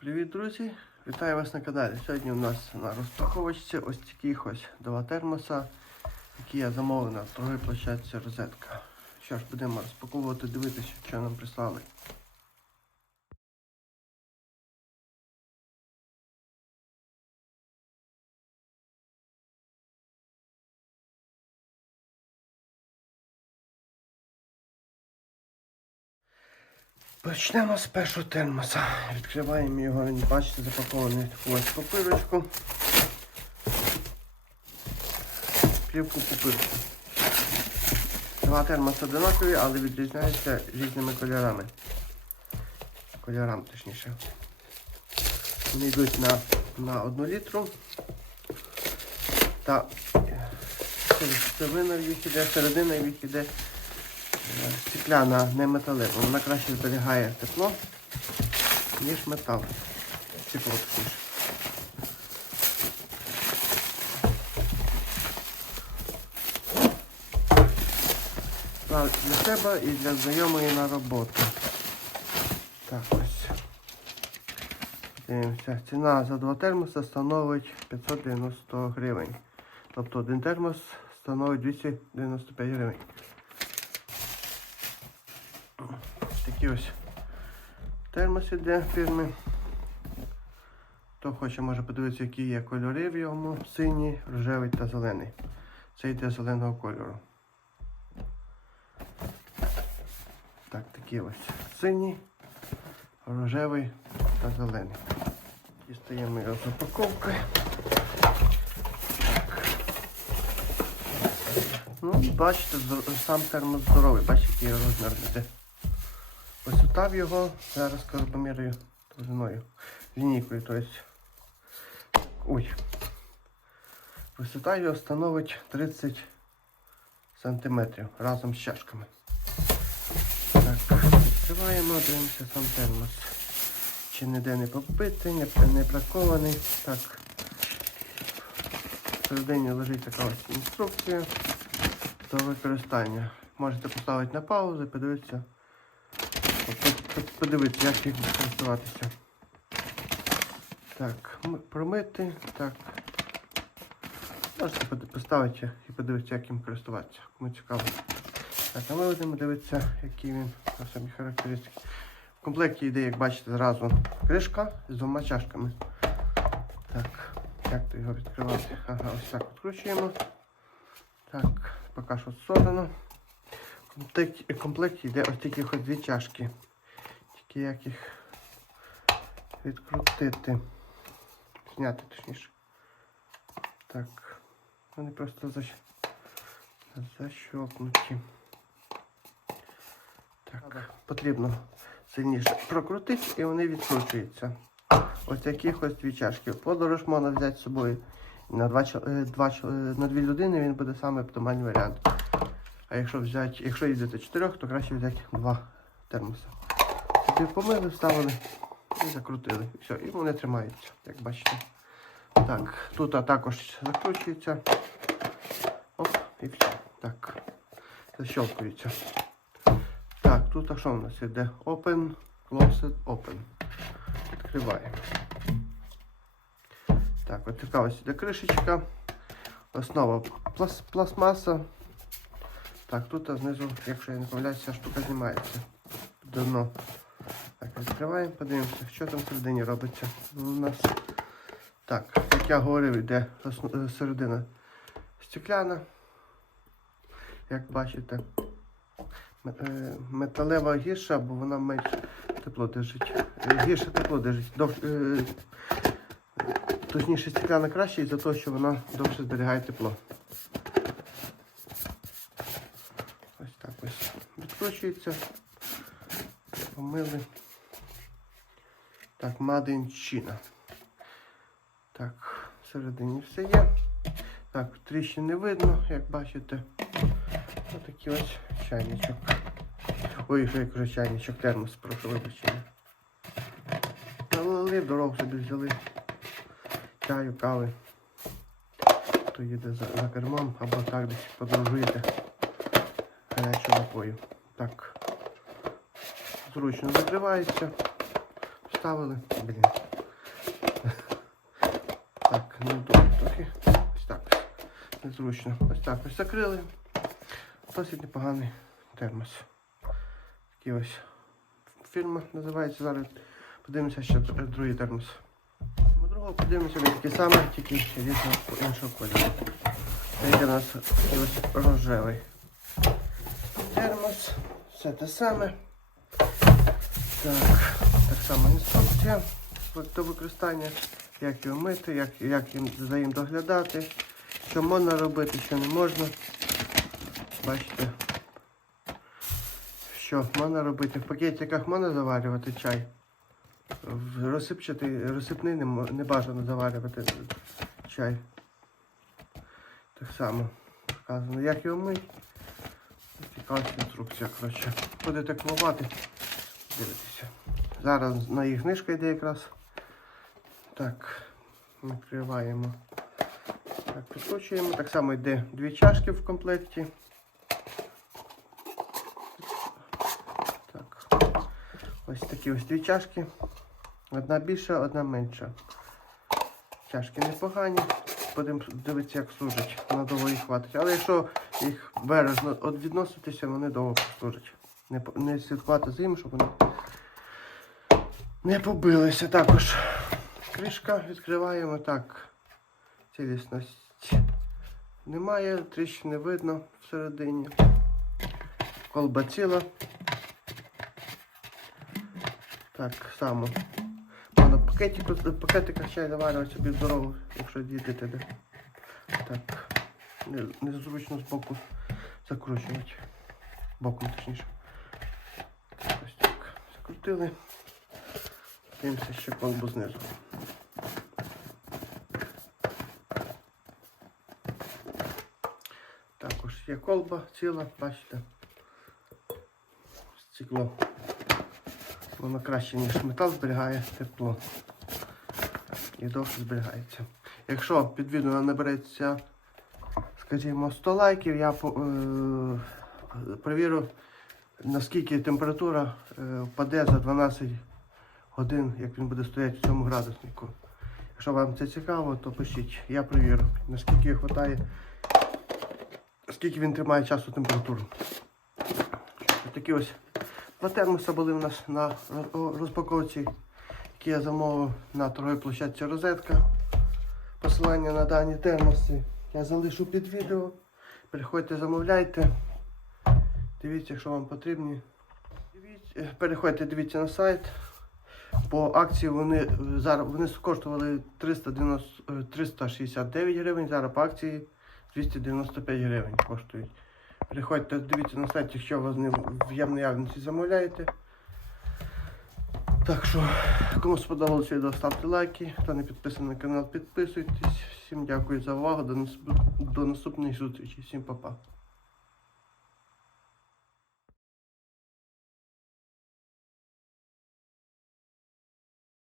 Привіт, друзі! Вітаю вас на каналі. Сьогодні у нас на розпаковочці ось таких ось два термоса, які я замовив на торговій площадці розетка. Що ж, будемо розпаковувати, дивитися, що нам прислали. Почнемо з першого термоса. Відкриваємо його, бачите, запакований таку ось папирочку. Плівку папирку. Два термоси одинакові, але відрізняються різними кольорами. Кольорам, точніше. Вони йдуть на, на одну літру. Та середина в їх іде, середина в їх іде Е, стекляна, не металева. Вона краще зберігає тепло, ніж метал. Тепло точніше. Для себе і для знайомої на роботу. Так ось. Дивимося. Ціна за два термоси становить 590 гривень. Тобто один термос становить 295 гривень. Такі ось термоси для фірми. Хто хоче, може подивитися, які є кольори в йому. Синій, рожевий та зелений. Це йде зеленого кольору. Так, такі ось синій, рожевий та зелений. Дістаємо його з упаковки. Ну, бачите, сам термос здоровий, бачите, який розмір йде. Висота його, зараз скажу поміряю довжиною, лінійкою, тобто. Ой. Висота його становить 30 сантиметрів разом з чашками. Так, відкриваємо, дивимося сам термос. Чи ніде не побитий, не, не бракований. Так. Всередині лежить така ось інструкція до використання. Можете поставити на паузу подивитися. Подивитися, як їх користуватися. Так, промити. Так. Можете поставити і подивитися, як їм користуватися. Кому цікаво. Так, а ми будемо дивитися, які він на самі характеристики. В комплекті йде, як бачите, зразу кришка з двома чашками. Так, як то його відкривати? Ага, ось так відкручуємо. Так, поки що сторону. Комплекті, комплекті йде ось такі ось дві чашки. Тільки як їх відкрутити. Зняти точніше. Так. Вони просто защ... защокнуті. Так, потрібно сильніше прокрутити і вони відкручуються. Ось таких ось дві чашки. Подорож можна взяти з собою. На два, е, два, е, на дві людини він буде саме оптимальний варіант. А якщо взяти, якщо їздити чотирьох, то краще взяти два термоси. Собі помили, вставили і закрутили. І все, і вони тримаються, як бачите. Так, тут також закручується. Оп, і все. Так. Защелкується. Так, тут а що у нас іде? Open, closed, open. Відкриваємо. Так, от така ось іде кришечка. Основа плас, пластмаса. Так, тут знизу, якщо я не помиляюся, штука знімається. Давно. Так, відкриваємо, подивимося, що там всередині робиться. Ну, У нас. Так, як я говорив, йде е, середина стекляна. Як бачите, е, металева гірша, бо вона менш тепло держить. Е, Гірше тепло держить. Дов, точніше, стекляна краще із-за того, що вона довше зберігає тепло. Ось так ось. Помили. Так, China. Так, всередині все є. Так, тріщин не видно, як бачите. Ось такий ось чайничок. Ой, що я кажу чайничок, термос, прошу вибачення. Налили, дорогу собі взяли. Чаю, кави. Хто їде за, за кермом або так десь подорожуєте гарячого напою. Так. Зручно закривається. поставили. Блін. Так, ну добре трохи. Ось так. Незручно. Ось так ось закрили. Досить непоганий термос. Такий ось фірма називається зараз. Подивимося ще другий термос. Ми другого подивимося, він такий самий, тільки різного іншого кольору. Йде у нас ось рожевий термос. Все те саме. Так, так само інструкція до використання, як його мити, як, як їм, за їм доглядати, що можна робити, що не можна. Бачите, що можна робити. В пакетиках можна заварювати чай. Розсипчатий, розсипний не, не бажано заварювати чай. Так само показано, як його мити. Цікава інструкція, коротше. Будете купувати, дивитися. Зараз на їх книжка йде якраз. Так, накриваємо. Так, підкручуємо. Так само йде дві чашки в комплекті. Так. Ось такі ось дві чашки. Одна більша, одна менша. Чашки непогані. Будемо дивитися, як служать. Надовго їх хватить. Але якщо їх бережно відноситися, вони довго служать. Не, не слідкувати за ним, щоб вони не побилися. Також кришка відкриваємо так. Цілісність немає, тріщини видно всередині. Колба ціла. Так само. Можна пакетику, пакетика чай заварювати собі здорово, якщо діти тебе. Так. Не- Незручно з боку закручувати. Боком точніше. Ось так. Закрутили. Дивимося ще колбу знизу. Також є колба ціла, бачите. Стекло. Воно краще, ніж метал зберігає тепло. І довше зберігається. Якщо під відео набереться, скажімо, 100 лайків, я е, перевірю, наскільки температура е, впаде за 12 годин, як він буде стояти в цьому градуснику. Якщо вам це цікаво, то пишіть. Я перевірю, наскільки вистачає, скільки він тримає часу температуру. Такі ось два термоси були у нас на розпаковці, які я замовив на торговій площадці Розетка. Посилання на дані термоси я залишу під відео. Переходьте, замовляйте. Дивіться, якщо вам потрібні. Е, переходьте, дивіться на сайт. По акції вони е, зараз вони коштували 390, е, 369 гривень, зараз по акції 295 гривень коштують. Переходьте, дивіться на сайт, якщо ви в є наявності замовляєте. Так що, кому сподобалося відео, ставте лайки. Хто не підписаний на канал, підписуйтесь. Всім дякую за увагу. До, нас- до наступної зустрічі. Всім па-па.